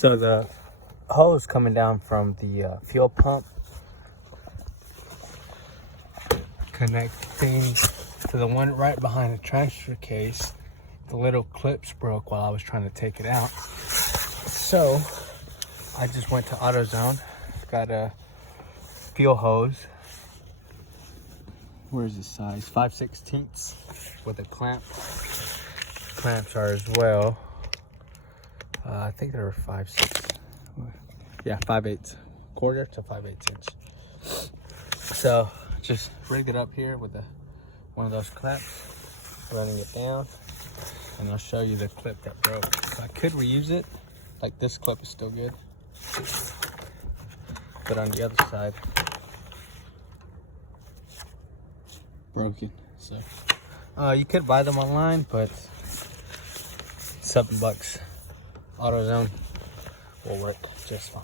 So the hose coming down from the fuel pump connecting to the one right behind the transfer case. The little clips broke while I was trying to take it out. So I just went to AutoZone, got a fuel hose. Where's the size? 5/16 with a clamp. Clamps are as well. I think they were 5/6. Yeah, 5/8. Quarter to 5/8 inch. So just rig it up here with one of those clamps, running it down, and I'll show you the clip that broke. So I could reuse it. Like, this clip is still good, but on the other side, broken. So you could buy them online, but $7 AutoZone will work just fine.